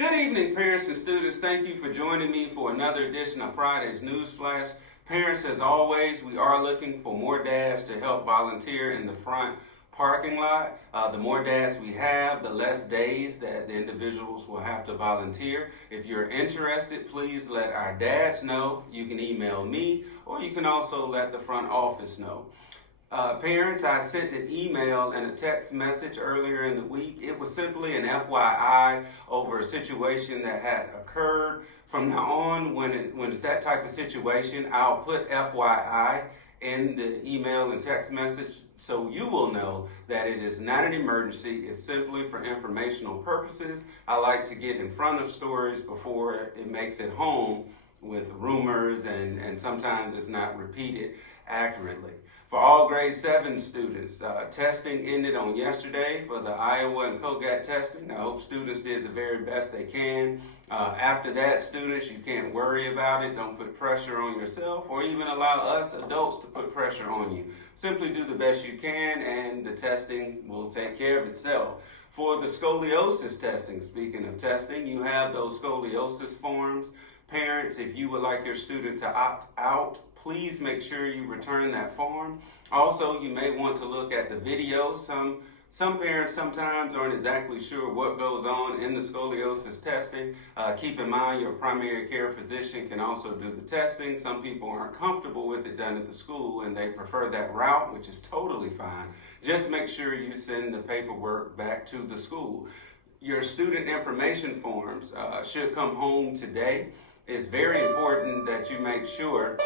Good evening, parents and students. Thank you for joining me for another edition of Friday's News Flash. Parents, as always, we are looking for more dads to help volunteer in the front parking lot. The more dads we have, the less days that the individuals will have to volunteer. If you're interested, please let our dads know. You can email me, or you can also let the front office know. Parents, I sent an email and a text message earlier in the week. It was simply an FYI over a situation that had occurred. From now on, when it's that type of situation, I'll put FYI in the email and text message so you will know that it is not an emergency. It's simply for informational purposes. I like to get in front of stories before it makes it home with rumors and sometimes it's not repeated accurately. For all grade 7 students, testing ended on yesterday for the Iowa and COGAT testing. I hope students did the very best they can. After that, students, you can't worry about it. Don't put pressure on yourself or even allow us adults to put pressure on you. Simply do the best you can and the testing will take care of itself. For the scoliosis testing, speaking of testing, you have those scoliosis forms. Parents, if you would like your student to opt out, please make sure you return that form. Also, you may want to look at the video. Some parents sometimes aren't exactly sure what goes on in the scoliosis testing. Keep in mind your primary care physician can also do the testing. Some people aren't comfortable with it done at the school and they prefer that route, which is totally fine. Just make sure you send the paperwork back to the school. Your student information forms should come home today. It's very important that you make sure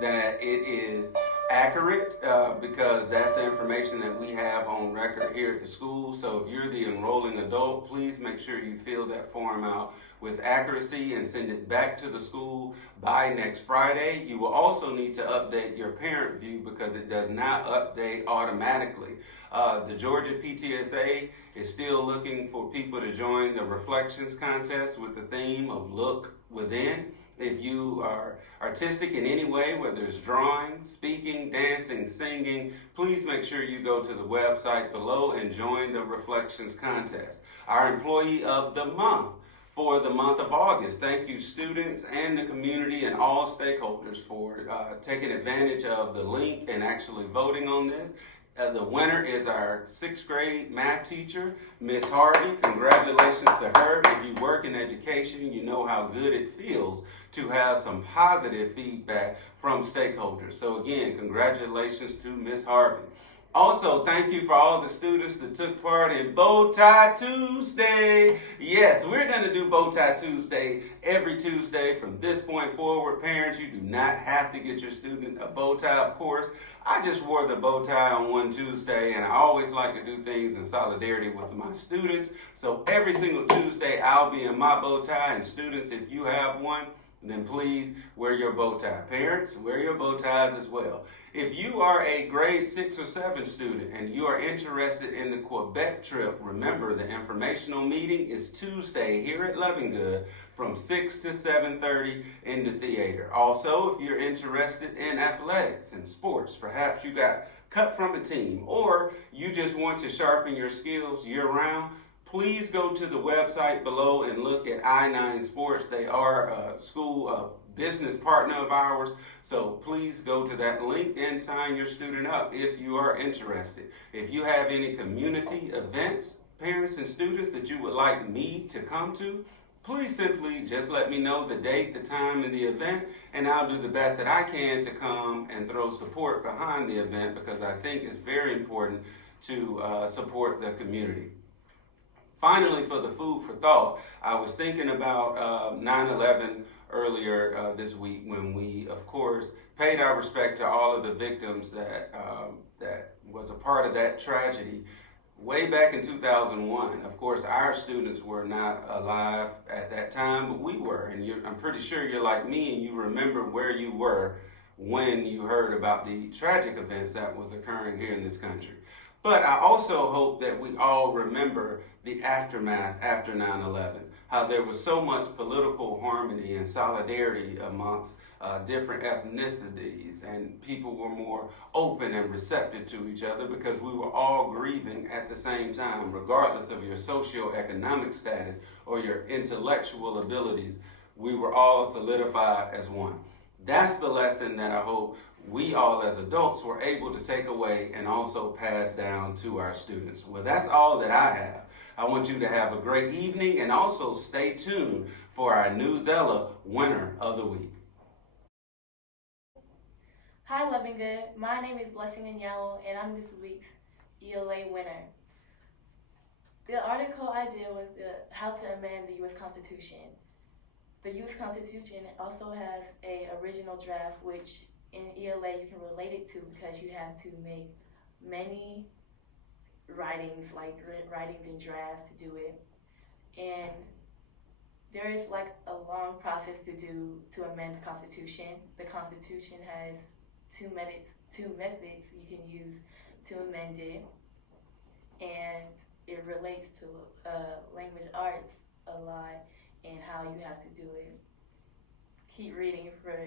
that it is accurate because that's the information that we have on record here at the school. So if you're the enrolling adult, please make sure you fill that form out with accuracy and send it back to the school by next Friday. You will also need to update your parent view because it does not update automatically. The Georgia PTSA is still looking for people to join the Reflections contest with the theme of Look Within. If you are artistic in any way, whether it's drawing, speaking, dancing, singing, please make sure you go to the website below and join the Reflections contest. Our Employee of the Month for the month of August. Thank you, students and the community and all stakeholders for taking advantage of the link and actually voting on this. The winner is our 6th grade math teacher, Miss Harvey. Congratulations to her. If you work in education, you know how good it feels to have some positive feedback from stakeholders. So again, congratulations to Miss Harvey. Also, thank you for all the students that took part in Bow Tie Tuesday. Yes, we're going to do Bow Tie Tuesday every Tuesday from this point forward. Parents, you do not have to get your student a bow tie, of course. I just wore the bow tie on one Tuesday, and I always like to do things in solidarity with my students. So every single Tuesday, I'll be in my bow tie, and students, if you have one, then please wear your bow tie. Parents, wear your bow ties as well. If you are a grade 6 or 7 student and you are interested in the Quebec trip, remember the informational meeting is Tuesday here at Lovingood from 6 to 7:30 in the theater. Also, if you're interested in athletics and sports, perhaps you got cut from a team or you just want to sharpen your skills year-round, please go to the website below and look at I9 Sports. They are a school business partner of ours. So please go to that link and sign your student up if you are interested. If you have any community events, parents and students that you would like me to come to, please simply just let me know the date, the time, and the event, and I'll do the best that I can to come and throw support behind the event because I think it's very important to support the community. Finally, for the food for thought, I was thinking about 9/11 earlier this week when we, of course, paid our respect to all of the victims that was a part of that tragedy way back in 2001. Of course, our students were not alive at that time, but we were. And I'm pretty sure you're like me and you remember where you were when you heard about the tragic events that was occurring here in this country. But I also hope that we all remember the aftermath after 9/11, how there was so much political harmony and solidarity amongst different ethnicities, and people were more open and receptive to each other because we were all grieving at at the same time, regardless of your socioeconomic status or your intellectual abilities. We were all solidified as one. That's the lesson that I hope we all as adults were able to take away and also pass down to our students. Well, that's all that I have. I want you to have a great evening and also stay tuned for our Newsella Winner of the Week. Hi, Loving Good. My name is Blessing Anyalo, and I'm this week's ELA winner. The article I did was how to amend the U.S. Constitution. The U.S. Constitution also has an original draft, which in ELA you can relate it to because you have to make many writings, like writings and drafts to do it. And there is like a long process to amend the Constitution. The Constitution has two methods you can use to amend it, and it relates to language arts a lot and how you have to do it. Keep reading for